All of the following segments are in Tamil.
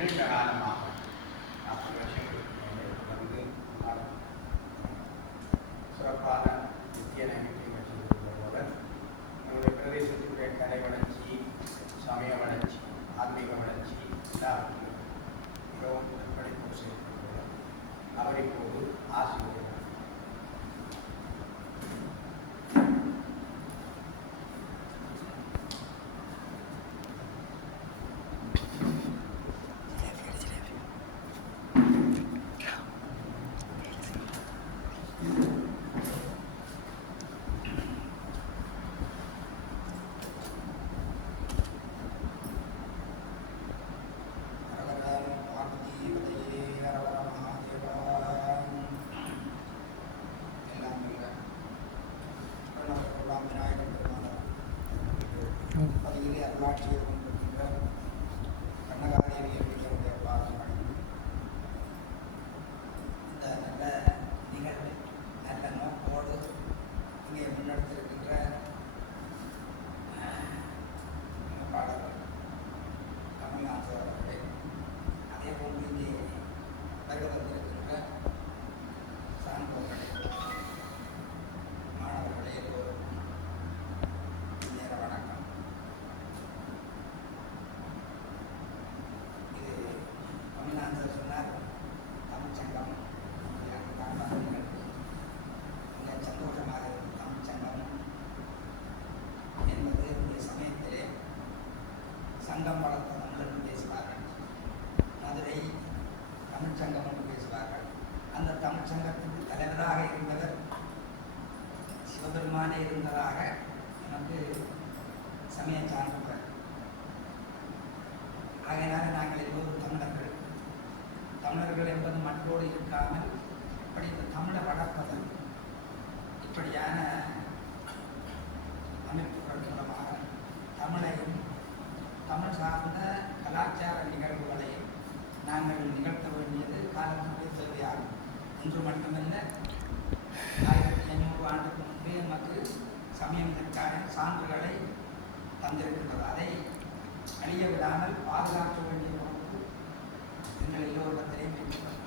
நீண்ட காலமாக 40 வருஷங்களுக்கு மேலே தொடர்ந்து சிறப்பான நித்திய நைவேத்தியம் செய்திருப்பதோடு நம்முடைய பிரதேசத்தினுடைய கலை வளர்ச்சி, சமய வளர்ச்சி, ஆன்மீக வளர்ச்சி எல்லாவற்றிலும் மிகவும் நற்படைப்பு செய்திருப்பதோடு அவர் இப்போது ஆசிரியர் அருளாட்சியை கொண்டிருக்கின்ற கண்ணகாதேவியுடைய பாதங்கள் இந்த நல்ல நிகழ்வு நல்ல நோக்கோடு இங்கே முன்னெடுத்திருக்கின்ற பாடல்கள் தமிழ்நாட்டு அவர்களே, அதே போன்று இங்கே வருக வந்திருக்கின்ற சான்றோர்களே, மாணவர்களே, எல்லோரும் நேர வணக்கம். தமிழ்நாட்டில் சொன்னார் தமிழ் சங்கம் மிக சந்தோஷமாக இருக்கும். தமிழ் சங்கம் என்பது இந்த சமயத்திலே சங்கம் வளர்த்த தமிழர்கள் பேசுவார்கள், மதுரை தமிழ் சங்கம் என்று பேசுவார்கள். அந்த தமிழ் சங்கத்திற்கு தலைவராக இருந்தவர் சிவபெருமானே இருந்ததாக எனக்கு சமய சான்றுகள். ஆகையினால நாங்கள் எல்லோரும் தமிழர்கள் என்பது மற்றோடு இருக்காமல் இப்படி இந்த தமிழை வளர்ப்பதன் இப்படியான அமைப்புகள் மூலமாக தமிழையும் தமிழ் சார்ந்த கலாச்சார நிகழ்வுகளையும் நாங்கள் நிகழ்த்த வேண்டியது காலத்துடைய தேவையாகும். இன்று மட்டுமல்ல, 1500 ஆண்டுக்கு முன்பே நமக்கு சமயம் இதற்கான சான்றுகளை தந்திருக்கின்றது. அதை அழிய விடாமல் பாதுகாக்க வேண்டிய பொறுப்பு எங்கள் எல்லோரிடத்திலேயும் இருக்கிறோம்.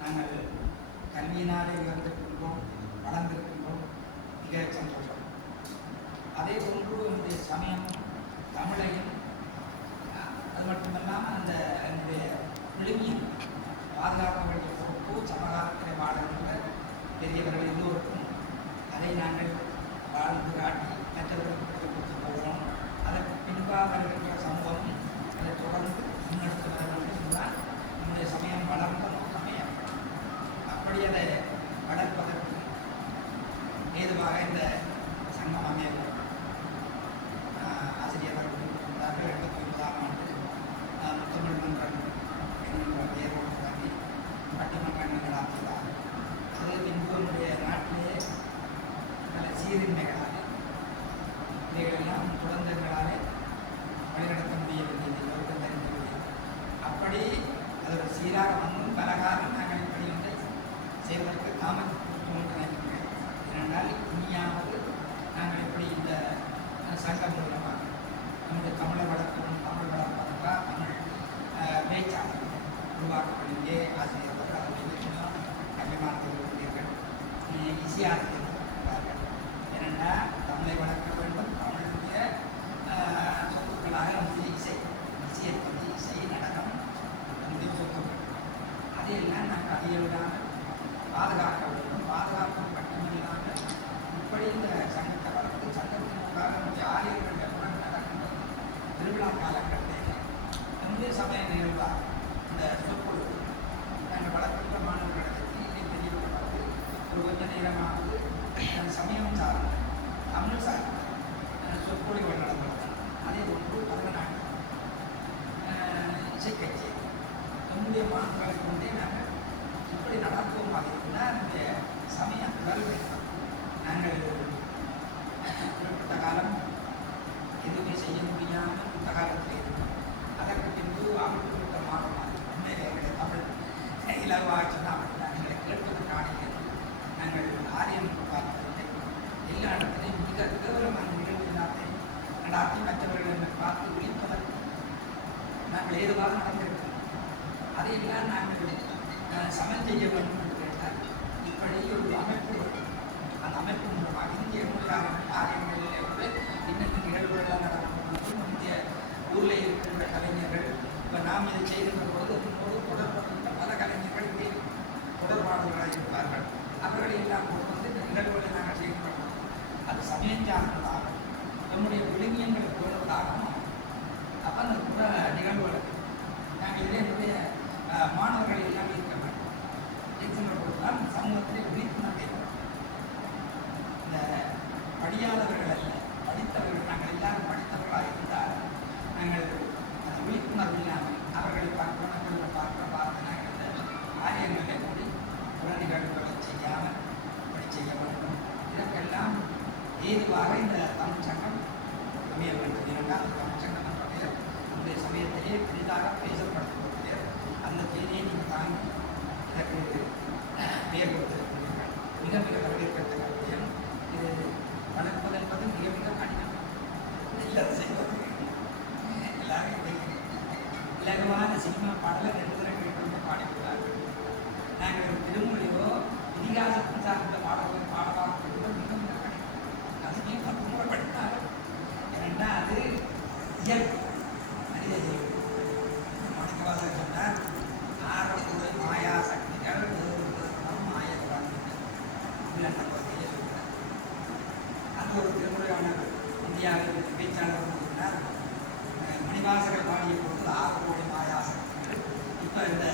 நாங்கள் கல்வியினாலே உயர்ந்திருக்கின்றோம், வளர்ந்திருக்கின்றோம், மிக சந்தோஷம். அதே போன்று என்னுடைய சமயம் தமிழையும் அது மட்டுமல்லாமல் அந்த என்னுடைய விழுமியம் பாதுகாக்க வேண்டிய பொறுப்பு சமகாலத்தில் வாழுகின்ற பெரியவர்கள் எல்லோருக்கும் அதை நாங்கள் வாழ்ந்து காட்டி மற்றவர்களுக்கு கொடுத்து போகிறோம். அதற்கு பின்பாக வருகின்ற சமூகம் அதை தொடர்ந்து முன்னெடுத்து வர வேண்டும் என்றால் நம்முடைய சமயம் வளர்ந்த சமயம். அப்படி அதை வளர்ப்பதற்கு ஏதுவாக இந்த சங்கம் அமையப்படும். ஆசிரியர்கள் இருந்தார்கள். 89ஆம் ஆண்டு முத்தமிழ் மன்றம் என்கின்ற பெயரோடு தொடங்கி பட்டிமன்றங்கள் நடாத்துகிறார். அது பின்பு நம்முடைய நாட்டிலே பல சீரின்மைகளாலே இவைகளெல்லாம் குழந்தைகளாலே வழிநடத்த முடியவில்லை, எல்லோருக்கும் தெரிந்தவில்லை. அப்படி அது ஒரு சீராக வந்தும் பல காலம் நாங்கள் இப்படி ஒன்றை செய்வதற்கு தாமதம் நினைக்கின்றேன். ஏனென்றால் இனியாவது நாங்கள் இப்படி இந்த சங்கம் மூலமாக நம்முடைய தமிழை வளர்க்கணும், தமிழ் வளர்ப்பதற்கா தமிழ் பேச்சாளர் உருவாக்கப்படுகின்றே ஆசிரியர்கள் அதை அபிமானத்தில் இருந்தீர்கள், ஈஸியாக ஏனென்றால் தமிழை வளர்க்க வேண்டும். தமிழுடைய சொத்துக்களாக நம்முடைய இசையை பற்றி இசை, நடனம், நம்முடைய சொத்துக்கள் அதையெல்லாம் நாங்கள் அறியவிடாமல் பாதுகாக்க வேண்டும். பாதுகாப்பு மட்டுமில்லாமல் இப்படி இந்த சங்கத்தை வளர்த்து சங்கத்திற்காக நம்முடைய ஆலயங்கள் நடக்கின்றது. திருவிழா காலகட்டத்தில் நம்முடைய சமய நிகழ்வாக இந்த சொற்பொழிவு நாங்கள் வளர்க்கின்ற மாணவர்களுக்கு இதை தெரியப்படுவது ஒரு கொஞ்ச நேரமாவது சமயம் சார்ந்த தமிழ் சார்ந்த சொற்பொழிவுகள் நடத்துவது. அதே போன்று பரதநாட்டியம், இசைக்கட்சி நம்முடைய மாணவர்களை கொண்டே நாங்கள் இப்படி நடத்துவோமாக இருந்தால் நம்முடைய சமயம் வளர்வு. நாங்கள் குறிப்பிட்ட காலம் எதுவுமே செய்ய முடியாமல் இந்த காலத்தில் இருக்கும். அதற்கு பின்பு அமைப்புவிட்ட மாணவர்கள் உண்மையிலே தமிழ் இலவாக சொன்னால் நாங்கள் கேட்பதற்கான நாங்கள் ஆரியம் பார்ப்பதில்லை. எல்லா இடத்திலையும் மிக கேவலமான நிகழ்வு எல்லாத்தையும் நடாத்தி மற்றவர்கள் பார்த்து விழிப்பதற்கு நாங்கள் ஏதுவாக நடந்திருக்கிறோம். அதையெல்லாம் நாங்கள் சமன் செய்ய வேண்டும் என்று கேட்டால் இப்படி ஒரு அமைப்பு அந்த அமைப்பு மூலமாக இந்திய நூற்றாண்டு காரியங்களில் கூட இன்னும் நிகழ்வுகள்லாம் நடக்கும் இந்திய ஊரில் இருக்கின்ற கலைஞர்கள் இப்போ நாம் இதை செய்கின்ற பொழுது தொடர்புள்ள பல கலைஞர்கள் இங்கே தொடர்பாளர்களாக இருப்பார்கள். அவர்களை எல்லாம் கொண்டு வந்து இந்த நிகழ்வுகளை நாங்கள் செய்கின்றோம். அது சமயம் சார்ந்ததாகும், நம்முடைய விழுங்கியங்களை தோணுவதாகவும். அப்போ அந்த புற நிகழ்வுகள் நாங்கள் இதிலே என்னுடைய மாணவர்கள் எல்லாம் இருக்க மாட்டோம். இருக்கின்ற பொழுதுதான் சமூகத்திலே விழிப்புணர்வு இந்த படியாதவர்கள் அல்ல, படித்தவர்கள். நாங்கள் எல்லாரும் படித்தவர்களாக இருந்தால் நாங்கள் அந்த விழிப்புணர்வு இல்லாமல் அவர்களை பார்க்க நாங்கள் இந்த காரியங்களை கூடி புற நிகழ்வுகளை செய்யாமல் இப்படி செய்ய வேண்டும். இதற்கெல்லாம் ஏதுவாக இந்த தமிழ் சங்கம் அமைய வேண்டும். இரண்டாவது தமிழ் சங்கம் என்ற பெயர் இந்த சமயத்திலே பெரிதாக பேசப்படுத்த பெயர். அந்த தேதியை நீங்கள் தாங்கி இதற்கு பெயர் கொடுத்திருக்கிறீர்கள். மிக மிக வரவேற்கத்தக்க விஷயம். இது வளர்ப்பது என்பது மிக மிக கடினம். எல்லாரும் செய்வது எல்லாரும் இலகுவான சினிமா பாடலை 2 தடவை பாடிவிட்டார்கள். நாங்கள் திருமொழியோ இதிகாசத்தின் சார்ந்த பாடல்கள் பாடலாம் என்பது மிக மிக கடினம். அதுவே 10 முறை படித்தாலும் ஏனென்றா அது இயல்பு, மனித இயல்பு. மாணிக்கவாசகர் சொன்னார், ஆரம்புரை மாயா சக்திகள் மாயக்காரர்கள் விளக்கத்தையே சொல்கிறார். அது ஒரு திருமுறையான இந்தியாவில் பேச்சாளர் சொன்னார், மணிவாசகர் பாடிய பொழுது 6 கோடி மாயா சக்திகள், இப்போ இந்த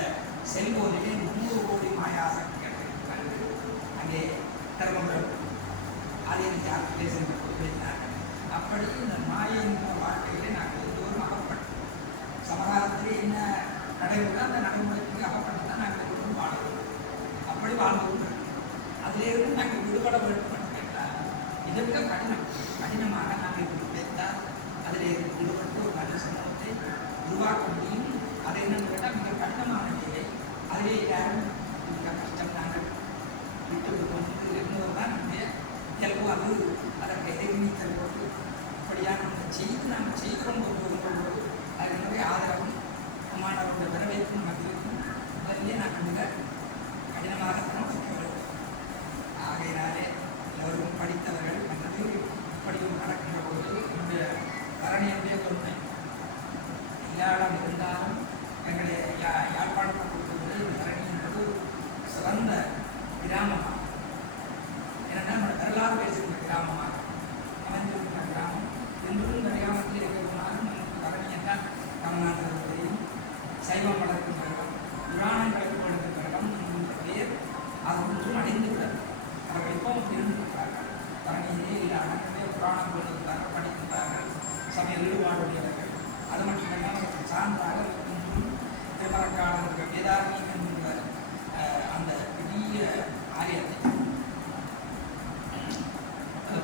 செல்போனிலே 300 கோடி மாயா சக்திகள் இருக்கிறது. அங்கே தர்மபுரம் ஆலயம் யாத்திரை சென்று பேசினார்கள். அப்படி இந்த மாயின் வாழ்க்கையிலே நாங்கள் எல்லோரும் அகப்பட்டோம். சமகாலத்திலே என்ன நடைமுறை அந்த நடைமுறைக்கு அகப்பட்டு தான் நாங்கள் எல்லோரும் வாழ்கிறோம். அப்படி வாழ்ந்து அதிலிருந்து நாங்கள் விடுபட வேண்டும் என்று கேட்டால் இதற்கு கடினமாக நாங்கள் இப்படி பேசினால் அதில் விடுபட்டு ஒரு நல்ல சமூகத்தை உருவாக்க முடியும். அதை என்னென்னு கேட்டால் மிக கடினமான நிலை. அதிலே யாரும் மிக கஷ்டம் நாங்கள் விட்டு கொண்டு என்பது தான் நம்முடைய இயல்பு. அது அதற்கு எதிர்நீச்சல் போட்டு இப்படியான செய்து நாங்கள் செய்து கொண்டு போகும்போது அதனுடைய ஆதரவும் மாணவர்களுடைய வரவேற்பும் மக்களுக்கும் அதிலே நாங்கள் மிக கடினமாக சமர்ப்பிக்க வேண்டும். ஆகையினாலே எல்லோரும் படித்தவர்கள் அல்லது இப்படியும் நடக்கின்ற பொழுது என்னுடைய கரணியுடைய தொன்மை எல்லா இடம் இருந்தாலும் எங்களுடைய யாழ்ப்பாணத்தை பொறுத்தவரை கரணி என்பது சிறந்த கிராமமாக, ஏன்னா நம்ம வரலாறு பேசுகின்ற கிராமமாக அமைந்திருக்கின்ற கிராமம். இன்றும் இந்த கிராமத்தில் இருக்கிறவனாலும் நமக்கு கரணி என்றால் தமிழ்நாட்டில் தெரியும். சைவம் வளர்க்கின்ற இடம், புராணம் கலைக்கப்படுகின்ற இடம் என்ற பெயர் அது ஒன்றும் அடைந்துவிடாது. அவர்கள் எப்பவும் இருந்திருக்கிறார்கள். கரணியிலே இல்லாத புராணம் கொண்டிருக்கிறார்கள், படிக்கின்றார்கள், சமய ஈடுபாடுடையவர்கள். அது மட்டுமல்லாமல் அவர்கள் சார்ந்தாக இன்றும் திருமணக்கான வேதாரண்யம் என்கின்ற அந்த பெரிய ஆலயத்தை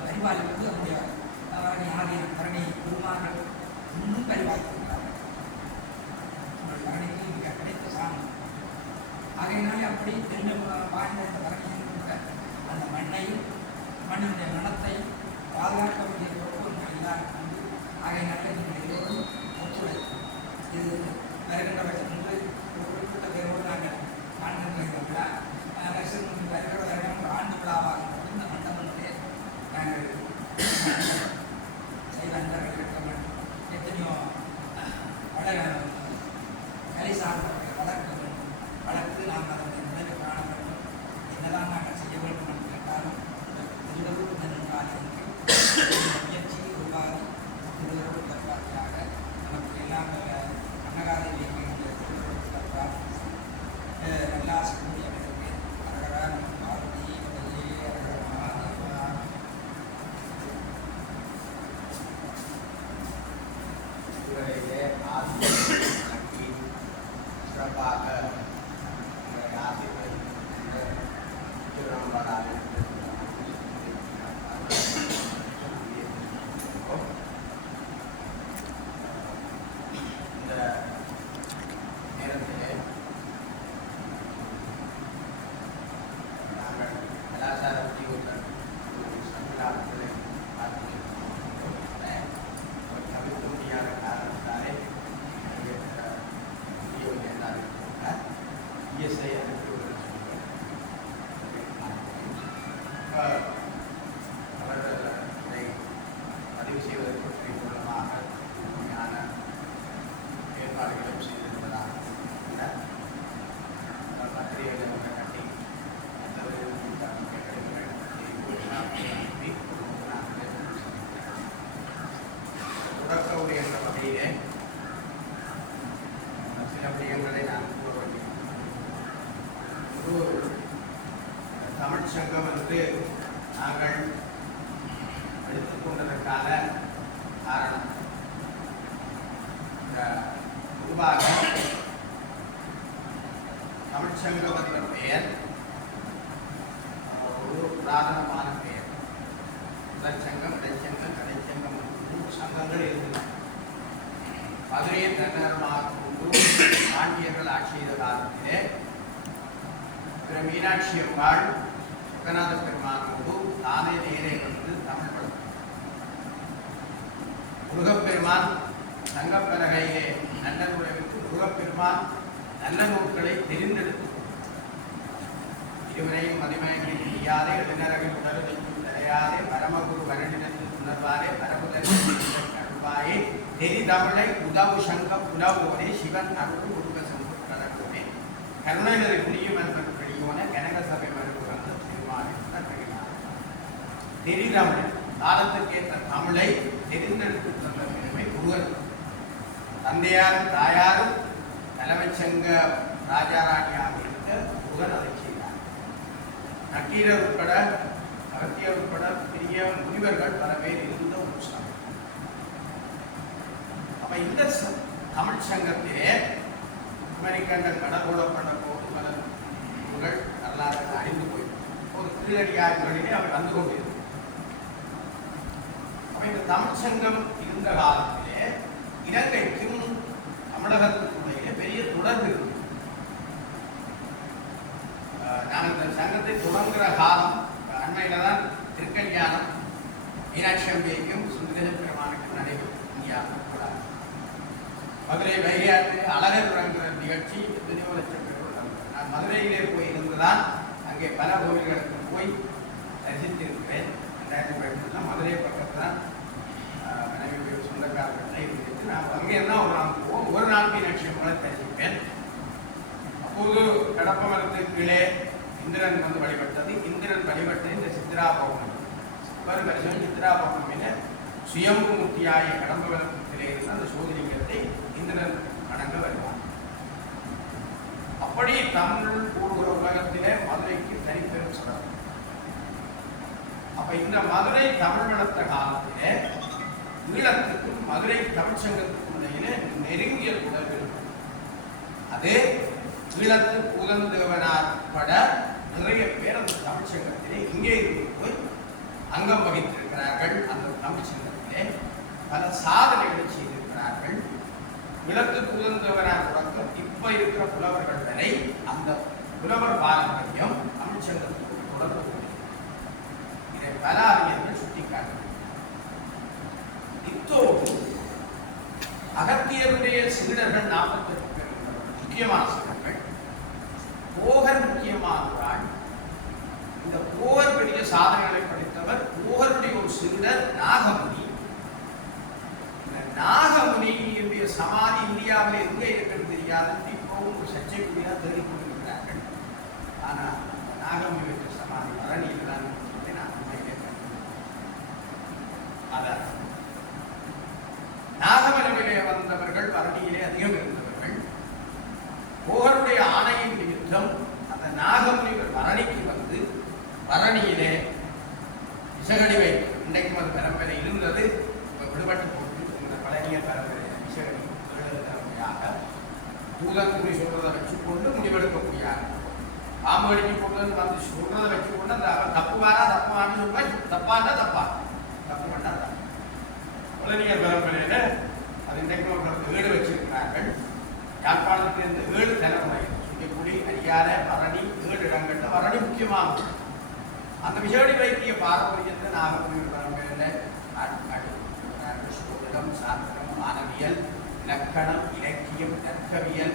பரிபாலிப்பது அவருடைய ஆலயம் கரணி குருமார்கள் இன்னும் பரிபாலித்திருக்கிறார்கள். உங்கள் கரணிக்கு மிக கிடைத்த சாமி. ஆகையினாலே அப்படி தெரிஞ்ச வாழ்ந்த இந்த கரணி என்கின்ற அந்த மண்ணையும் மண்ணினுடைய மனத்தை பாதுகாக்க வேண்டிய பொறுப்பு எல்லாரும் உண்டு. ஆகையினாலே நீங்கள் எல்லோரும் ஒத்துழைக்கும். இது வருகின்ற வருஷம் ஒரு குறிப்பிட்ட பேரோடு நாங்கள் ஆண்டு விழா வருஷம் வருகிற வருடம் ஒரு ஆண்டு விழாவாக இந்த மண்டபத்திலே நாங்கள் செய்த அன்பர்கள் இருக்க வேண்டும். எத்தனையோ கலை சார்ந்தவர்களை வளர்க்க வேண்டும். வளர்த்து நாம் அதனை நிலைமை காண வேண்டும். என்னதான் நாங்கள் செய்ய வேண்டும் என்று கேட்டாலும் எல்லோரும் இதன் காரியத்தில் முயற்சி உருவாகி எல்லோரும் தற்காலியாக நமக்கு எல்லாம் அன்னகாதை நல்லா கூடியவர்களுக்கு அரகரா நம்ம பார்வதி முதலே மகாதேவா. சிறப்பாக நோட்டீஸை அனுப்பிவிட அவர்கள் இதை பதிவு செய்வதற்கு மூலமாக உண்மையான ஏற்பாடுகளும் செய்திருப்பதாக பத்திரிகைகளை கட்டி தொடக்க உரை என்ற வகையிலே சில விடயங்களை நான் கூற வேண்டும். ஒரு தமிழ் சங்கம் என்று நாங்கள் எடுத்துக்கொண்டதற்கான காரணம் பொதுவாக தமிழ் சங்கம் என்ற பெயர் ஒரு புராதனமான பெயர். முதல் சங்கம், இடைச்சங்கம், கடைச்சங்கம் சங்கங்கள் இருந்தன. மதுரையை தலைநகரமாக கொண்டு பாண்டியர்கள் ஆட்சி செய்த காலத்திலே திரு மீனாட்சி அம்மாள் ஜெகநாத பெருமானோடு தானே நேரே வந்து தமிழ் வளர்த்தார். முருகப்பெருமான் சங்கப்பலகையே நல்ல நூலைவிட்டு முருகப்பெருமான் நல்ல நூல்களை தெரிந்தெடுத்து இருவரையும் மதிமயங்களை தெரியாதே எழுநரகில் உடலுதைக்கும் தலையாதே பரமகுரு வருடத்தில் உணர்வாரே பரமுதல்வாயே நெறி தமிழை உதவு சங்க புலவோனே சிவன் அருள் முருக சம்புடனே கருணைநதி புரியும் என்பது வெளியோன கனக சபை மறுபுறந்த திருமாலினார். நெறி தமிழ் காலத்துக்கேற்ற தமிழை தெரிந்தெடுத்து தந்த பெருமை முருகன். தந்தையாரும் தாயாரும் தலைமைச் சங்க ராஜாராணியாக இருக்க முருகன் அதை செய்தார். நக்கீரர் உட்பட அகத்தியர் உட்பட பெரிய முனிவர்கள் பல பேர் இருந்த ஒரு சங்கம். அப்ப இந்த தமிழ் சங்கத்திலே அமெரிக்கர்கள் கடற்கொள்ளப்பட்ட போது பல நூல்கள் வரலாறு அறிந்து போயிடும். ஒரு கீழடியார்களிலே அவர் வந்து கொண்டிருந்தார். அப்ப இந்த தமிழ் சங்கம் இருந்த காலத்திலே இலங்கைக்கும் தமிழகத்துக்குள்ளே பெரிய தொடர்பு இருக்கு. நாங்கள் இந்த சங்கத்தை தொடங்குகிற காலம் அண்மையில தான் திருக்கல்யாணம் மீனாட்சி அம்பிகைக்கும் சுந்தர பெருமானுக்கும் நடைபெறும். இந்தியாவில் கூடாது. மதுரை வைகையாற்று அழகர் விளங்குகிற நிகழ்ச்சி எத்தனையோ லட்சம் பேர். நான் மதுரையிலே போய் இருந்துதான் அங்கே பல கோவில்களுக்கு போய் ரசித்திருக்கிறேன். 2018 மதுரை பக்கத்தில் தான் மனைவி சொந்தக்காரர்கள் இருந்துட்டு நான் அங்கே இருந்தால் ஒரு நாள் மீனாட்சி அம்மனை தரிசிப்பேன். அப்போது கடப்ப மரத்துக்கு கீழே இந்திரன் வந்து வழிபட்டது. இந்திரன் வழிபட்ட இந்த சித்ரா பௌர்ணமி வருஷம் சித்ரா பௌர்ணமியில சுயம்பு முக்தியாய கடம்ப வளத்திலே இருந்த அந்த சோதிலிங்கத்தை இந்திரன் வணங்க வருவார். அப்படி தமிழ் கூடுகிற உலகத்திலே மதுரைக்கு தனிப்பெரும் சிறப்பு. அப்ப இந்த மதுரை தமிழ் வளர்த்த காலத்திலே ஈழத்துக்கும் மதுரை தமிழ் சங்கத்துக்கும் இடையிலே நெருங்கிய தொடர்பு. அது ஈழத்து பூதந்தேவனார் பட நிறைய பேர் அந்த தமிழ் சங்கத்திலே இங்கே இருந்து போய் அங்கம் வகித்திருக்கிறார்கள். அந்த தமிழ் சங்கத்திலே பல சாதனைகளை செய்திருக்கிறார்கள். ஈழத்து பூதந்தேவனார் தொடக்கம் இப்ப இருக்கிற புலவர்கள் வரை அந்த புலவர் பாரம்பரியம் தமிழ் சங்கத்துக்கு தொடர்பு. இதை பல அறிஞர்கள் சுட்டிக்காட்டுகிறார்கள். இத்தோடு அகத்தியருடைய சீடர்கள் 48 பேர் முக்கியமான சீடர்கள். போகர் முக்கியமானவரால். இந்த போகர் பெரிய சாதனைகளை படித்தவர். போகருடைய ஒரு சீடர் நாகமுனி. இந்த நாகமுனியுடைய சமாதி இந்தியாவில் எங்கே இருக்கிறது தெரியாது. இப்பவும் ஒரு சர்ச்சைக்குரியாக தேடிக்கொண்டிருக்கிறார்கள். ஆனால் நாகமுனியுடைய சமாதி பரணியில் தான் நான் உண்மையிலே அதான் நாகமலையிலே வந்தவர்கள் பரணியிலே அதிகம் இருந்தவர்கள். போகருடைய ஆணையின் நிமித்தம் அந்த நாகமுனிவர் பரணிக்கு வந்து பரணியிலே விசகடி வைத்து இன்றைக்கும் அது பரம்பரை இருந்தது. இப்போ விடுபட்டு போட்டு இந்த பழனிய பரம்பரை விசகடி தலைமையாக பூதன் குறி சொல்றதை வச்சுக்கொண்டு முடிவெடுக்கக்கூடிய பாம்பு அடிக்க போடுறது வந்து சொல்றதை வச்சுக்கொண்டு அந்த தப்பு வாரா தப்பு வான்னு சொல்லுவா. தப்பாண்டா தப்பா தப்பு பண்ணா தப்பு. பழனியர் பரம்பரையில அது இன்றைக்கு 7 வச்சிருக்கிறார்கள். யாழ்ப்பாணத்தில் இருந்து 7 தலைமுறை சுயக்குடி அரியார பரணி 7 இடங்கள்ல பரணி முக்கியமானது. அந்த விசேடி வைத்திய பாரம்பரியத்தை நாகமுனிவர் பரம்பரையில சோதிடம், சாஸ்திரம், மானவியல், இலக்கணம், இலக்கியம், தர்க்கவியல்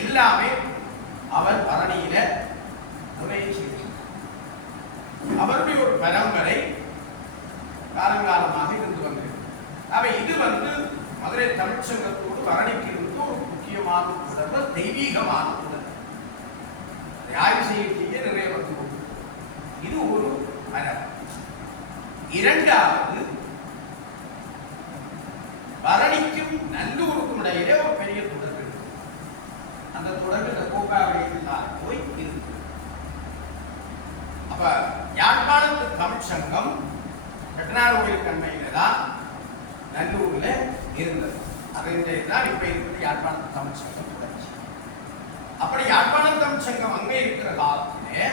எல்லாமே அவர் பரணியில நிறைய செய்திருக்கிறார். அவருடைய ஒரு பரம்பரை காலங்காலமாக இருந்து வந்தது. அவை இது மதுரை தமிழ் சங்கத்தோடு பரணிக்கு இருந்து ஒரு முக்கியமான தொடர்பு, தெய்வீகமான தொடர்பு. அதை ஆய்வு செய்ய நிறைய வந்து இது ஒரு மரபு. இரண்டாவது, பரணிக்கும் நல்லூருக்கும் இடையிலே ஒரு பெரிய தொடர்பு இருக்கு. அந்த தொடர்பு இந்த கோகாவளியினால் போய் இருக்கு. அப்ப யாழ்ப்பாணத்து தமிழ் சங்கம் கட்டனார் கோயில் கண்மையில தான் நல்லூர்ல இருந்தது. அதுதான் இப்ப இருக்கிறது யாழ்ப்பாணத்து தமிழ் சங்கம் தொடர்ச்சி. அப்படி யாழ்ப்பாணம் தமிழ் சங்கம் அங்கே இருக்கிற காலத்திலே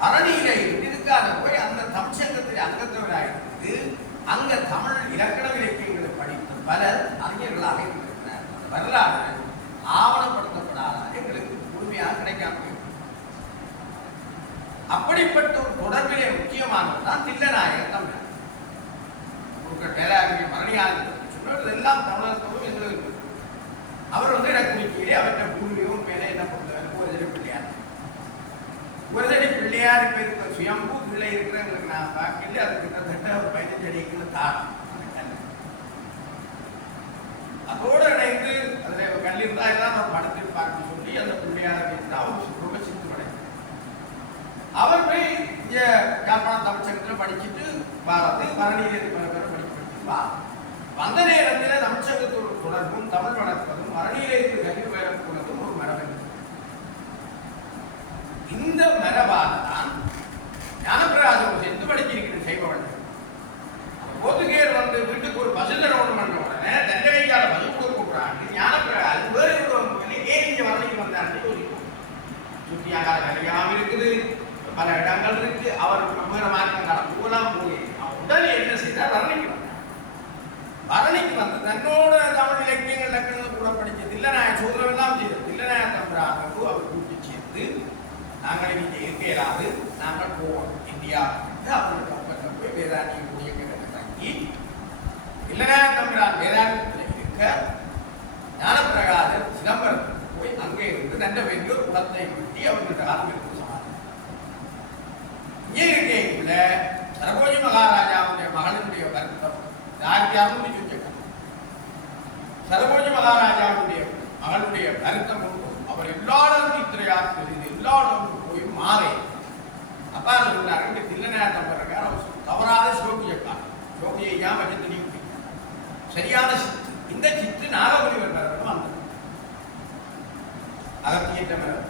பரணியில இருக்காத போய் அந்த தமிழ் சங்கத்தில் அங்கத்தவராக இருந்து அங்க தமிழ் இலக்கண இலக்கியங்களை படித்த பலர் அறிஞர்களாக இருக்கிறார். அந்த வரலாறு ஆவணப்படுத்தப்படாத எங்களுக்கு முழுமையாக கிடைக்காம. அப்படிப்பட்ட ஒரு தொடர்பிலே முக்கியமானதுதான் தில்லநாயகர் தமிழர். பேராசிரியர் மரணியாக சொன்னது எல்லாம் தமிழகத்தோடும் எங்களுக்கு. அவர் இடக்குறிக்கையிலே அவற்றை பூமியும் மேலே என்ன பண்ணுவார், ஒரு பிள்ளையார். ஒரு தடி பிள்ளையார் இப்ப இருக்கிற சுயம்பு பிள்ளை இருக்கிறவங்களுக்கு நான் பார்க்கல. அது கிட்டத்தட்ட ஒரு 15 அடிக்குன்னு தாடும். அதோடு இணைந்து அதில் கல்லிருந்தா எல்லாம் நம்ம படத்தில் பார்க்க சொல்லி அந்த பிள்ளையார் அவர் ரொம்ப சித்து படைத்தார். அவர் போய் இங்க யாழ்ப்பாணம் தமிழ் சங்கத்தில் படிச்சுட்டு பாரதி பரணியிலிருந்து பல பேரை படிச்சு வந்த நேரத்தில் தமிழ் சங்கத்தோட தொடர்பும் தமிழ் வளர்ப்பதும் பரணியிலிருந்து கல்வி பெறப்படுவதும் ஒரு மரபு. இந்த மரபால்தான் ஞானப்பிரகாசம் சேர்ந்து படிச்சிருக்கிற செய்பவர்கள். போத்துகேர் வீட்டுக்கு ஒரு பசு தரவணும் பண்ண உடனே தண்டவைக்கால பசு கொடுக்குறாங்க. ஞானப்பிரகாசம் வேறு ஏன் இங்க வரணிக்கு வந்தாருன்னு யோசிக்கும். சுற்றியாக கல்யாணம் இருக்குது, பல இடங்கள் இருக்கு. அவர் வேற மாற்றங்கள் போலாம் போய் உடனே என்ன செய்தார், வரணிக்கு வந்தார். வரணிக்கு தன்னோட தமிழ் இலக்கியங்கள் இலக்கணங்கள் கூட படிச்ச தில்லநாய சோதனம் எல்லாம் செய்தது. தில்லநாய தம்பராக அவர் கூட்டி சேர்ந்து நாங்கள் இங்கே இருக்க இயலாது, நாங்கள் போவோம் இந்தியா அவர்கள் கப்பலில் போய் வேதாரண்ய கூடிய தங்கி தில்லநாய தம்பிரான் வேதாரண்யத்தில் இருக்க ஞானப்பிரகாசர் சிதம்பரத்துக்கு போய் அங்கே இருந்து தண்ட வேண்டிய ஒரு குளத்தை கட்டி அவர்கள்ட்ட காலம் இருக்கு சமாதானம். இங்கே இருக்கைக்குள்ள சரபோஜி மகாராஜாவுடைய மகளினுடைய வருத்தம் 1600 சரபோஜி மகாராஜாவுடைய மகளுடைய வருத்தம் அவர் எல்லாரும் இத்திரையாக எல்லாரும் போய் மாறே அப்பா சொன்னார். தில்லநாய தம்பரக்கார தவறாத சிவகியக்கார் யோகியை ஏன் வச்சு சரியான சித்து. இந்த சித்து நாகமுனிவர் மரபும் வந்தது. அகத்தியற்ற மரபு.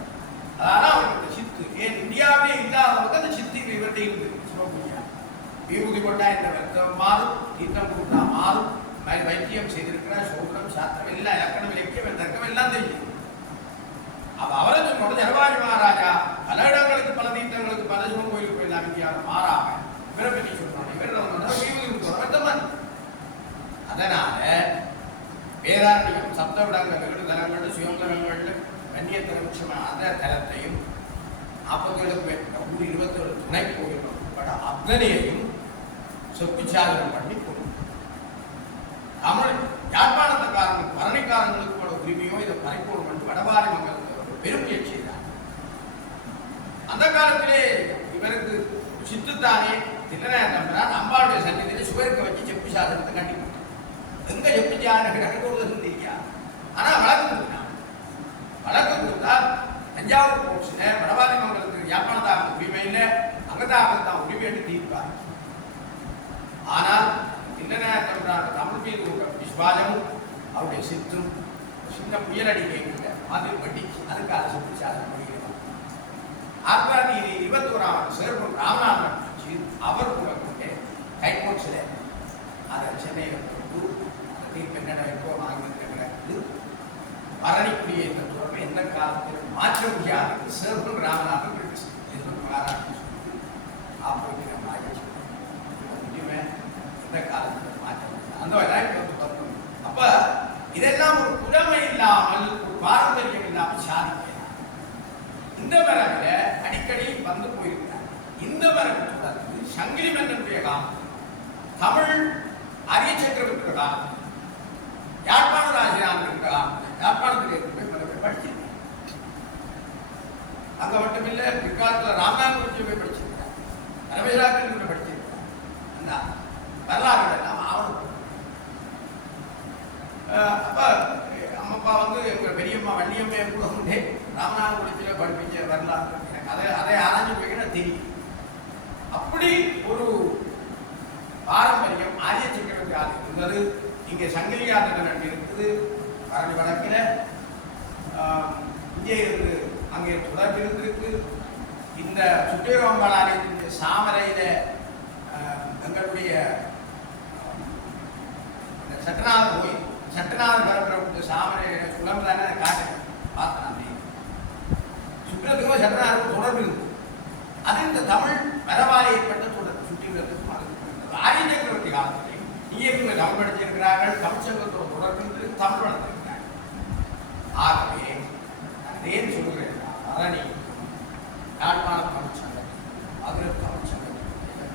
அதனால அவருக்கு சித்து ஏன் இந்தியாவிலே இல்லாதவங்க அந்த சித்து இவர்கிட்ட இருந்து சிவகுரியா விபூதி கொண்டா இந்த வருத்தம் மாறும், தீர்த்தம் கொடுத்தா மாறும், வைத்தியம் செய்திருக்கிறார், சோதனம் சாத்திரம் எல்லாம் இலக்கணம் இலக்கியம் தர்க்கம் எல்லாம் தெரியும். அப்ப அவரது ஜனபாஜி மகாராஜா பல இடங்களுக்கு பல தீர்த்தங்களுக்கு பல சிவன் கோயிலுக்கு போய் இந்தியாவில் மாறாம இவரை பற்றி சொல்றாங்க. அதனால வேதாரண்யம் சப்தவிடங்கள் தலங்கள் சுயந்தரங்கள் கண்ணியத்தரமான தலத்தையும் 47 21 துணை கோயில்கள் உட்பட அத்தனையையும் சொப்புச்சாதனம் பண்ணி கொடுக்கும். தமிழ் யாழ்ப்பாணத்துக்காரங்களுக்கு பரணிக்காரங்களுக்கு கூட உரிமையோ இதை பறிப்போம் என்று வடபாரி மங்கலத்தில் பெரும் முயற்சி செய்தார். அந்த காலத்திலே இவருக்கு சித்துத்தானே தில்லநாய தம்பரான் அம்பாளுடைய சன்னிதியிலே சுவருக்கு வச்சு செப்பு சாதனத்தை கட்டி கொடுத்தார். எங்க செப்பு சாதனம் தெரியா, ஆனா வழக்கு கொடுத்தான். வழக்கு கொடுத்தா தஞ்சாவூர் கோட்ஸ்ல வடபாரி மங்கலத்துக்கு யாழ்ப்பாணத்தாக உரிமை இல்லை, அங்கதான் உரிமை என்று தீர்ப்பார். ஆனால் தில்லநாய தம்பரான் தமிழ் மீது ஒரு விஸ்வாசமும் அவருடைய சித்தும் சின்ன புயலடி கேட்கல மாதிரி படிச்சு அதுக்காக சொல்லி சாதனை பண்ணிடுவார். 1921 சேர்ப்பம் ராமநாதன் அவர் கூட கொண்டு ஹைகோர்ட்ஸில் அதை சென்னையில் கொண்டு தீர்ப்பு என்னென்ன இருக்கோ வாங்கிட்டு பரணிக்குரிய இந்த தொடர்பை எந்த காலத்தில் மாற்ற முடியாது. சேர்ப்பம் ராமநாதன் பாராட்டி சொல்லி ஆப்போசிட் முடியுமே எந்த காலத்தில் மாற்ற முடியாது. அந்த வகையில் அப்ப இதெல்லாம் ஒரு புலமை இல்லாமல் ஒரு பாரம்பரியம் இல்லாமல் சாதிக்கலாம். இந்த மரபில அடிக்கடி வந்து போயிருக்கிறார். இந்த மரபு தொடர்ந்து சங்கிலி மன்னனுடைய காலம், தமிழ் அரிய சக்கரவர்த்தி காலம், யாழ்ப்பாண ராஜராஜன் காலம், யாழ்ப்பாணத்தில் இருக்கிற பல பேர் படிச்சிருக்காங்க. இல்லை பிற்காலத்தில் ராமநாதபுரத்தில் போய் படிச்சிருக்கிறார், ரமேஷாக்கள் படிச்சிருக்கிறார். அந்த வரலாறுகள் எல்லாம் ஆவணம். அப்போ அம்மப்பா வந்து எங்கள் பெரியம்மா வள்ளியம்மையை கூட வந்து ராமநாதபுரத்தில் படிப்பிச்ச வரலாறு எனக்கு அதை ஆராய்ச்சி போய்க்கினா தெரியும். அப்படி ஒரு பாரம்பரியம் ஆரிய சக்கரவர்த்தி ஆதி இருந்தது. இங்கே சங்கிலி ஆதரவு இருக்குது, பரணி வடக்கில் இங்கே இருந்து அங்கே தொடர்பு இருந்திருக்கு. இந்த சுற்றியரோம்பாள் ஆலயத்தின் சாமரையில் எங்களுடைய சட்டநாத கோயில் சட்டநாத பரப்பிரபு சாமரை சுலம் தானே காட்டு பார்த்தேன். சுற்றத்துக்கும் சட்டநாதருக்கும் தொடர்பு இருந்தது. அது இந்த தமிழ் வரவாறு ஏற்பட்ட தொடர்பு சுற்றிகளுக்கும் ஆரிய சக்கரவர்த்தி காலத்தில் இங்கே இவங்க தமிழ் படிச்சிருக்கிறார்கள், தமிழ் சங்கத்தோட தொடர்பு தமிழ் வளர்த்திருக்கிறார்கள். ஆகவே அதேன்னு சொல்கிறேன், பரணி யாழ்ப்பாண தமிழ் சங்கம் மதுரை தமிழ் சங்கம்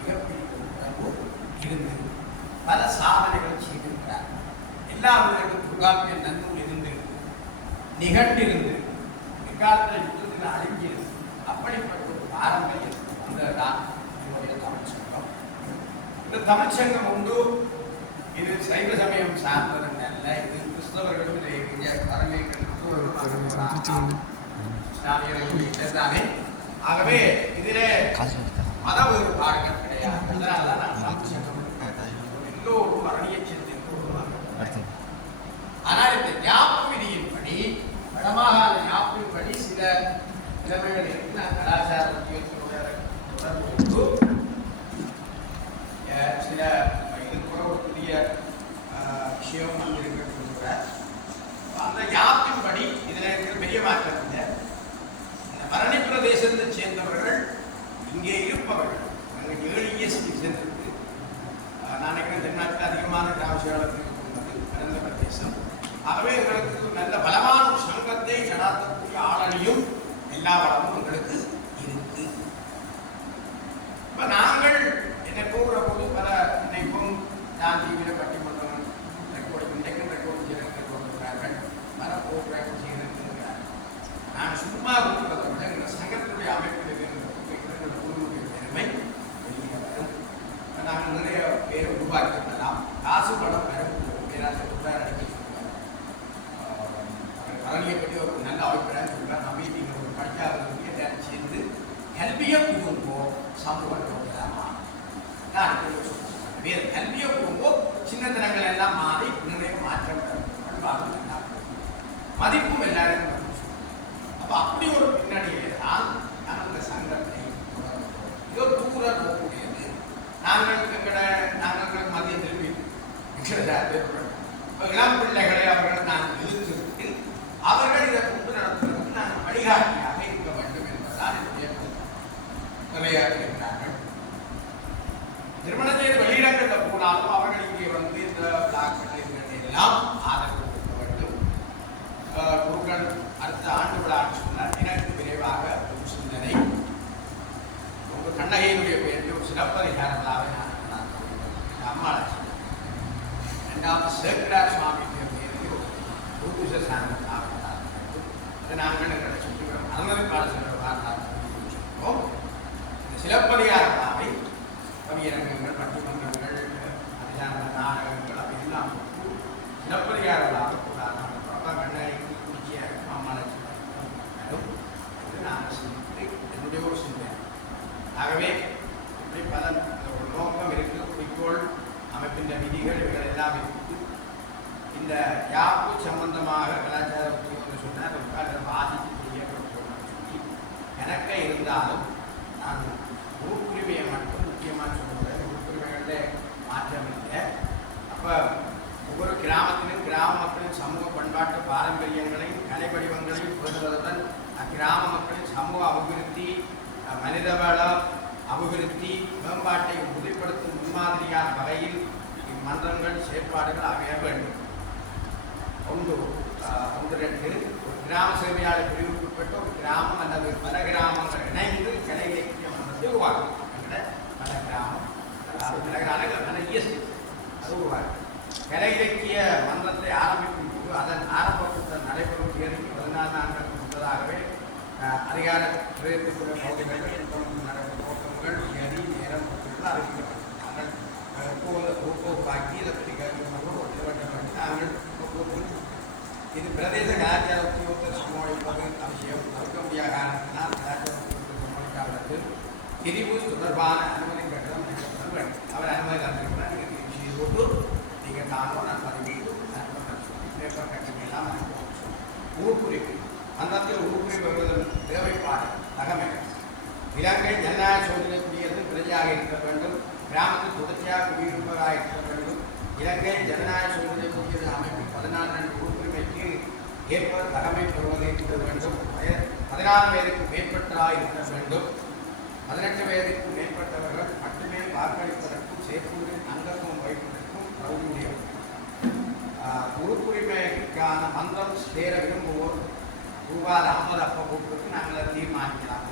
மிகப்பெரிய தொடர்பு இருந்து பல சாதனைகள் செய்திருக்கிறார். எல்லா விதங்களும் தொல்காப்பிய நன்னூல் இருந்து நிகழ்ந்திருந்து இக்காலத்தில் யுத்தத்தில் அழிஞ்சிருந்து அப்படிப்பட்ட ஒரு பாரம்பரியம் வந்ததுதான் என்னுடைய தமிழ் சங்கம். இந்த தமிழ் சங்கம் உண்டு. இது சைவ சமயம் சார்ந்தது அல்ல. இது கிறிஸ்தவர்களும் தானே. ஆகவே இதிலே மத வேறுபாடுகள் கிடையாது. அதனாலதான் நான் தமிழ் சங்கம் எல்லோரும் அரணியை சேர்ந்து. ஆனால் இந்த ஞாபக விதியின்படி வடமாகாண ஞாபகப்படி சில நிலைமைகள் இருக்கு. நான் கலாச்சார தொடர்பு சில இது கூட ஒரு புதிய விஷயம் வந்திருக்கிறது. அந்த ஞாபகப்படி இதில் இருக்கிற பெரிய மாற்றம் இல்லை. இந்த பரணி பிரதேசத்தை சேர்ந்தவர்கள் இங்கே இருப்பவர்கள் அங்கே 7 ESP சேர்ந்திருக்கு. நான் நினைக்கிறேன் தென்னாட்டில் அதிகமான கிராம சேவலத்தில் இருக்கின்றது கடந்த பிரதேசம். ஆகவே எங்களுக்கு நல்ல பலமான சங்கத்தை நடாத்தக்கூடிய ஆளணியும் எல்லா வளமும் எங்களுக்கு இருக்கு. இப்போ நாங்கள் என்னை போகிற போது பல இன்னைக்கும் நான் டிவியில் பட்டிமன்றம் ரெக்கார்டு இன்றைக்கும் ரெக்கார்டு செய்திருக்கிறார்கள், பல ப்ரோக்ராம் செய்திருக்கிறார்கள். நான் சும்மா இருக்கிறத விட எங்கள் சங்கத்தினுடைய அமைப்பில் இருக்கிற குழுவுடைய பெருமை வெளியே வரும். நாங்கள் நிறைய பேரை உருவாக்கிவிடலாம். காசு படம் பெறக்கூடிய பேராசிரியர் அடக்கி பரணியை பற்றி ஒரு நல்ல அபிப்பிராயம் சொல்கிறார். அமைதிங்கிற ஒரு படிக்காதவர்களுக்கு எல்லாரும் சேர்ந்து கல்வியை குடும்போ சமூகம் கொடுக்கலாமா நான் வேறு கல்வியை குடும்போ சின்னத்தனங்கள் எல்லாம் மாறி நிறைய மாற்றம் பண்பாடும் எல்லாம் மதிப்பும் எல்லாரும். அப்போ அப்படி ஒரு பின்னணியிலே தான் நாங்கள் இந்த சங்கத்தை இதோ தூர போகக்கூடியது. நாங்கள் மதிய திரும்பி இளம் பிள்ளைகளை அவர்கள் நான் இழுத்துவிட்டு அவர்கள் இதை கொண்டு நடத்துவதற்கு நாங்கள் வழிகாட்டியாக இருக்க வேண்டும் என்பதுதான் என்னுடைய நிறையாகிறார்கள். திருமண செய்து வெளியிடங்களில் போனாலும் அவர்கள் இங்கே வந்து இந்த விழாக்கள் எல்லாம் ஆதரவு கொடுக்க வேண்டும். குருக்கள் அடுத்த ஆண்டு விழா சொன்னால் எனக்கு விரைவாக ஒரு சிந்தனை. உங்கள் கண்ணகையினுடைய பேரில் ஒரு சிறப்பதிகார விழாவை நான் அம்மாளாட்சி. இரண்டாவது சேக்கடார் சுவாமியுடைய பேரில் ஒரு பூஜ சார்ந்த அதை நாங்கள் எங்களை சுற்றிவிடும் அறநெறிக்கால சொல்லுவோம். இந்த சிலப்பதிகார விழாவை கவியரங்கங்கள் பட்டிமன்றங்கள் அதிகார நாடகங்கள் அப்படி எல்லாம் சிலப்பதிகார விழாவை கூடாது கண்ணகைக்கு குடிச்சிய அம்மாளாட்சி நாங்கள் சிந்தித்து என்னுடைய ஒரு சிந்தனை. ஆகவே இப்படி பல ஒரு நோக்கம் இருக்கு, குறிக்கோள் அமைப்பின் விதிகள் இவைகள் எல்லாம் இருக்கு. இந்த யாப்பு சம்பந்தமாக கலாச்சார புரிவு சொன்னால் உட்கார்ந்து பாதிக்கக்கூடிய சொல்லி எனக்கு இருந்தாலும் நான் உறுப்புரிமையை மட்டும் முக்கியமாக சொல்லுவேன். உறுப்புரிமைகளில் மாற்றம் இல்லை. அப்போ ஒவ்வொரு கிராமத்திலும் கிராம மக்களின் சமூக பண்பாட்டு பாரம்பரியங்களையும் கலை வடிவங்களையும் புரிந்துவதுடன் அக்கிராம மக்களின் சமூக அபிவிருத்தி மனிதவள அபிவிருத்தி மேம்பாட்டை உறுதிப்படுத்தும் முன்மாதிரியான வகையில் இம்மன்றங்கள் செயற்பாடுகள் அமைய வேண்டும். ஒன்று 2 ஒரு கிராம சேவையாளர் பிரிவுக்குட்பட்ட ஒரு கிராமம் அல்லது பல கிராமங்கள் இணைந்து கலை இலக்கிய மன்றத்தை உருவாக்கும். பல கிராமம் பல ESP அது உருவாக்கும். கலை இலக்கிய மன்றத்தை ஆரம்பிக்கும் போது அதன் ஆரம்ப கூட்டம் நடைபெறும் தேதிக்கு 14 நாட்களுக்கு முன்பதாகவே அதை அதிகார பிரதேசத்துக்குள்ள பகுதிகள் நோக்கங்கள் தேதி நேரம் அறிவிக்கப்படும் உருவாக்கி இதை பற்றி கேட்கணும் நாங்கள் இது பிரதேச கலாச்சார உத்தியோகத்தை சமூக அவசியம் தவிர்க்க முடியாத காரணத்தினால் கலாச்சார உத்தியோகத்தில் பிரிவு தொடர்பான அனுமதி கட்டணம் அவர் அனுமதி தந்திருக்கிறார். நீங்கள் பிரிவு செய்து கொண்டு நீங்கள் தானோ நான் பதிவு பேப்பர் கட்டணம் உருக்குறிப்பு அந்தத்தில் உருக்குறிப்பு வருவதன் தேவைப்பாடு தகமைகள் இலங்கை ஜனநாயக சோதனை குடியரசு பிரஜையாக இருக்க வேண்டும். கிராமத்தில் தொடர்ச்சியாக குடியிருப்பவராக இருக்க வேண்டும். இலங்கை ஜனநாயக சோதனை குடியரசு அமைப்பில் 14 உறுப்புரிமைக்கு ஏற்ப தகமை பெறுவதை இருக்க வேண்டும். 14 வயதுக்கு மேற்பட்டதாக இருக்க வேண்டும். 18 வயதுக்கு மேற்பட்டவர்கள் மட்டுமே வாக்களிப்பதற்கும் செயற்குழுவில் அங்கத்துவம் வகிப்பதற்கும் தகுதியுடையவர். உறுப்புரிமைக்கான மந்திரம் சேர விரும்புவோர் ரூபாய் 50 அப்ப கூட்டுக்கு நாங்கள் தீர்மானிக்கலாம்.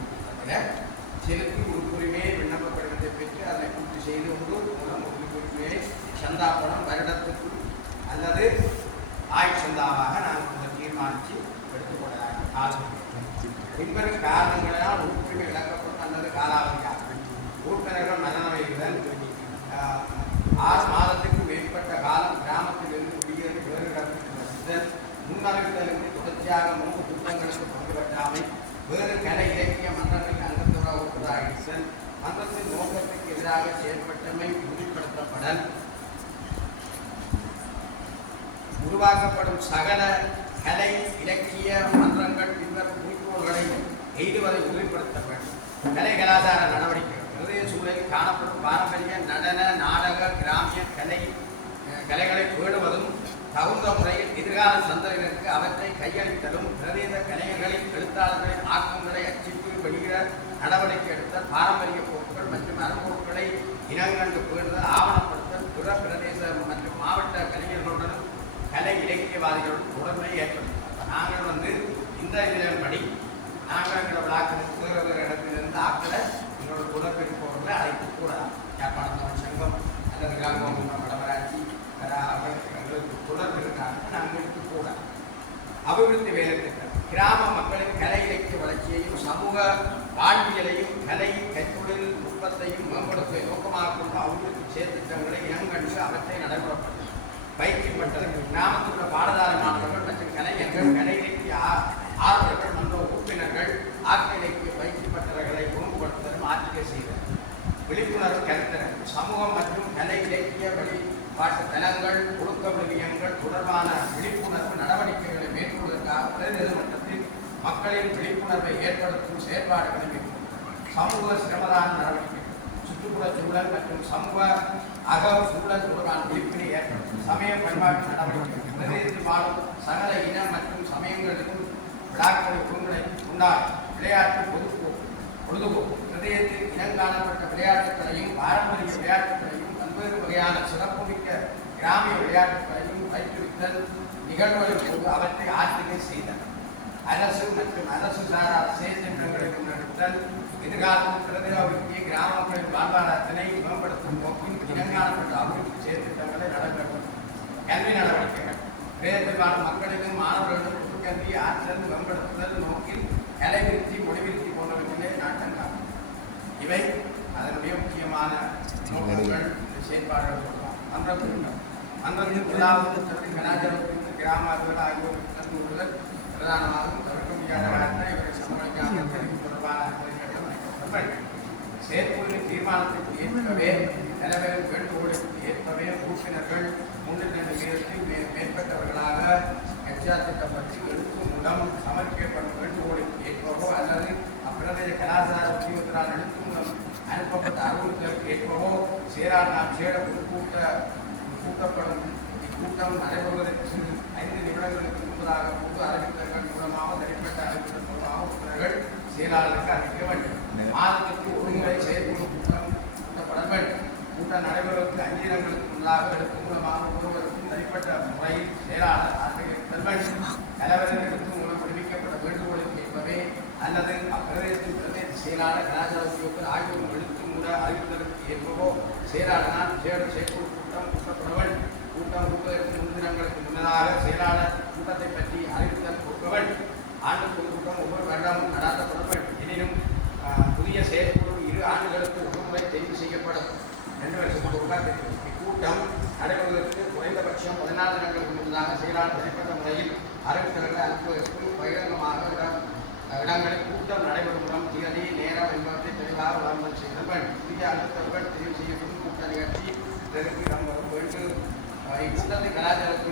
செலுத்தி உறுப்புரிமையை விண்ணப்ப படிவத்தை பெற்று அதை பூர்த்தி செய்து கொண்டு மூலம் உறுப்புரிமையை சந்தாப்பணம் வருடத்துக்கு அல்லது சந்தாவாக நாங்கள் தீர்மானித்து எடுத்துக்கொள்ளலாம். பின்வரும் காரணங்களால் உறுப்புரிமை இழக்கப்படும் அல்லது காலாவதியாகும். உறுப்பினர்கள் மனநமையுடன் 6 மாதத்துக்கு மேற்பட்ட காலம் கிராமத்தில் இருந்து குடியேறி வேறு இடத்தில் வசித்தல், முன்னறிவித்தலிருந்து தொடர்ச்சியாக 3 குற்றங்களுக்கு பங்குபற்றாமை, வேறு கலை இலக்கிய மன்றங்களில் அங்கத்துவராக உருவாகித்தல், மன்றத்தின் நோக்கத்திற்கு எதிராக செயல்பட்டமை உறுதிப்படுத்தப்படல், உருவாக்கப்படும் சகல கலை இலக்கிய மன்றங்கள் பின்வரும் குறிக்கோள்களை எய்துவதை உறுதிப்படுத்த வேண்டும். கலை கலாச்சார நடவடிக்கைகள் பிரதேச சூழலில் காணப்படும் பாரம்பரிய நடன நாடக கிராமிய கலைகளை பேணுவதும் தகுந்த முறையில் எதிர்கால சந்ததியினருக்கு அவற்றை கையளித்தலும், பிரதேச கலைஞர்களின் எழுத்தாளர்களின் ஆக்கங்களை அச்சிட்டு வெளியிட நடவடிக்கை எடுத்தல், பாரம்பரிய பொருட்கள் மற்றும் அறுபொருட்களை இனங்கண்டு பேணுதல், ஆவணப்படுத்தல், பிற பிரதேச மற்றும் மாவட்ட கலைஞர்களுடனும் கலை இலக்கியவாதிகளுடன் தொடர்பை ஏற்படுத்தினார். நாங்கள் இந்த இதன்படி நாங்கள் எங்களை விழாக்களுக்கு வேறு வேறு இடத்திலிருந்து ஆக்களை எங்களோட தொடர்பிருப்பவர்களை அழைத்து கூடலாம். யாழ்ப்பாணம் சங்கம் அல்லது கிராமம் வடமராட்சி எங்களுக்கு தொடர்பு இருக்காங்க. நாங்கள் எடுத்து கூடலாம். அபிவிருத்தி வேலை திட்டம் கிராம மக்களின் கலை இலக்கிய வளர்ச்சியையும் சமூக வாழ்வியலையும் கலை கைத்தொழில் நுட்பத்தையும் மேம்படுத்துவதை நோக்கமாக கொண்டு அபிவிருத்தி செயற்திட்டங்களை இனங்கண்டு அவற்றை நடைமுறைப்படுத்தும். பயிற்சி பட்டதற்கு கிராமத்தில் உள்ள பாடசாலை மாணவர்கள் மற்றும் கலைஞர்கள் கலை இலக்கிய ஆர்வலர்கள் மன்ற உறுப்பினர்கள் ஆக்க இலக்கிய பயிற்சி பட்டறைகளை ஒழுங்குபடுத்தலும் ஆட்சியை செய்தல். விழிப்புணர்வு கருத்தரங்கு சமூகம் மற்றும் கலை இலக்கிய வழிபாட்டு தலங்கள் ஒழுக்க விழுமியங்கள் தொடர்பான விழிப்புணர்வு நடவடிக்கைகளை மேற்கொள்வதற்காக பிரதிநிதி மன்றத்தில் மக்களின் விழிப்புணர்வை ஏற்படுத்தும் செயற்பாடுகளை மேற்கொள்ளும். சமூக சிரமதான நடவடிக்கைகள் சுற்றுப்புற சூழல் மற்றும் சமூக சூழல் தொடர்பான விழிப்பினை ஏற்படுத்தும். சமய பண்பாட்டு நடவடிக்கைகள் பிரதேசத்தில் வாழும் சகல இன மற்றும் சமயங்களுக்கும் விழாக்களை ஒருங்கிணை உண்டாகும். விளையாட்டு பொழுதுபோக்கு பிரதேசத்தில் இனங்காணப்பட்ட விளையாட்டுகளையும் பாரம்பரிய விளையாட்டுகளையும் பல்வேறு வகையான சிறப்புமிக்க கிராமிய விளையாட்டுகளையும் பயிற்றுவித்தல் நிகழ்வுகளின் போது அவற்றை ஆட்சியை செய்தனர். அரசு மற்றும் அரசு சாரா செயற்திட்டங்களை முன்னெடுத்தல் எதிர்காலத்தில் பிரதேச கிராமங்களின் வாழ்வாதாரத்தினை மேம்படுத்தும் நோக்கில் இனங்காணப்பட்ட அபிவிருத்தி செயற்திட்டங்களை நடைபெறும். கல்வி நடவடிக்கைகள் பிரதேசத்தில் வாழும் மக்களுக்கும் மாணவர்களுக்கும் புதுக்கல்வி ஆற்றல் மேம்படுத்துதல் நோக்கில் கலை விருத்தி மொழி விருத்தி போன்றவற்றிலே நாட்டம் காணும். இவை அதனுடைய முக்கியமான நோக்கங்கள் செயற்பாடுகள் சொல்லலாம். மன்றத்தின் முதலாவது கலாச்சாரத்திற்கு கிராம அறிவியல் ஆகியோர் தந்துள்ளது பிரதானமாகவும் தவிர்க்க முடியாத காரணத்தை இவரை சமாளிக்க தொடர்பான செயற்குழுவின் தீர்மானத்திற்கு ஏற்பவே நிலவரம் வேண்டுகோளுக்கு ஏற்பவே உறுப்பினர்கள் 3% மேற்பட்டவர்களாக கட்சியா திட்டம் பற்றி எழுத்து மூலம் சமர்ப்பிக்கப்படும் வேண்டுகோளுக்கு ஏற்பவோ அல்லது அப்பிரதேச கலாச்சார உத்தியோகத்தினால் எழுத்து மூலம் அனுப்பப்பட்ட அறிவுறுத்தலுக்கு ஏற்பவோ சேரால் கூட்டப்படும் இக்கூட்டம் நடைபெறுவதற்கு 5 நிமிடங்களுக்கு முன்பதாக பொது அறிவித்தல்கள் மூலமாக தனிப்பட்ட அறிவித்தல் மூலமாக உறுப்பினர்கள் செயலாளருக்கு அறிவிக்க வேண்டும். மாதத்திற்கு ஒரு முறை செயற்குழு கூட்டம் கூட்டப்பட வேண்டும். கூட்டம் நடைபெறுவதற்கு 5 தினங்களுக்கு முன்னாக எழுத்து மூலமாக ஒருவருக்கும் தனிப்பட்ட முறையில் செயலாளர் அறிவித்தல் வேண்டும். தலைவரின் எழுத்து மூலம் விடுவிக்கப்பட்ட வேண்டுகோளுக்கு ஏற்பவே அல்லது அப்பிரதேசத்தின் பிரதேச செயலாளர் கலாச்சார உத்தியோகத்தில் ஆகியோரும் எழுத்து மூல அறிவித்தலுக்கு ஏற்பவோ செயலாளரால் செயற்குழு கூட்டம் கூட்டப்பட வேண்டும். கூட்டம் கூட்டுவதற்கு 3 தினங்களுக்கு முன்னதாக செயலாளர் கூட்டத்தை பற்றி அறிவித்தல் கொடுக்க வேண்டும். ஆண்டு பொதுக்கூட்டம் ஒவ்வொரு வருடமும் நடாத்தப்பட வேண்டும். கூட்டம் நடைபெறுவதற்கு குறைந்தபட்சம் 14 நாட்களுக்கு முன்னதாக செயலாளர் தனிப்பட்ட முறையில் அறிவித்தவர்கள் அனுப்புவதற்கு பகிரங்கமாக இடங்களில் கூட்டம் நடைபெறும் இடம் திகதி நேரம் என்பவற்றை தெளிவாக விளம்பரம் செய்தவர்கள் புதிய அழுத்தவர்கள் தெரிவு செய்யப்படும் கூட்ட நிகழ்ச்சி இடம் வரும் வேண்டும். இக்கூட்டத்தை கலாச்சாரத்தில்